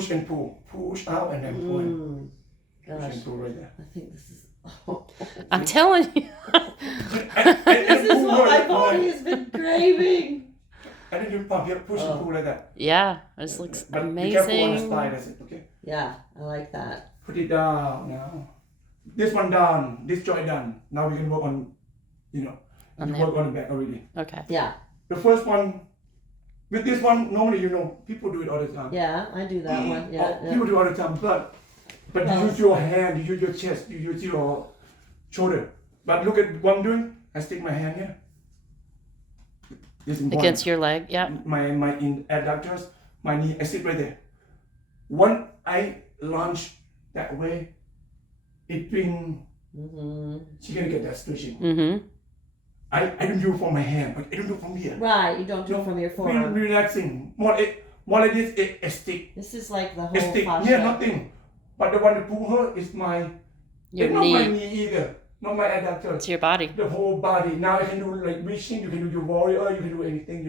push and push out and then pull in. Push Gosh, and pull right there. I think this is. I'm telling you. This is what my body has been craving. And then you pump here, push and pull like that. Yeah, this looks But be careful on the amazing. spine, that's it, okay? Yeah, I like that. Put it down now. This one down, this joint done. Now we can work on, On work on the back already. Okay. Yeah, The first one, with this one, normally, people do it all the time. yeah, I do that one. Yeah, People do it all the time, but you use your hand, you use your chest, you use your shoulder. But look at what I'm doing. I stick my hand here. This is important. Against your leg. Yeah. My adductors, my knee, I sit right there. When I launch that way, it brings, she's gonna get that stretching. Mm-hmm. I don't do it from my hand, but I don't do it from here. right. You don't do it from your forearm. Relaxing. More like this, a stick. This is like the A whole stick. fascia. Yeah, nothing. But the one that pull her is Your it's not my knee. knee either. Not my adductor. It's your body. The whole body. Now I can do like reaching, you can do your warrior, you can do anything,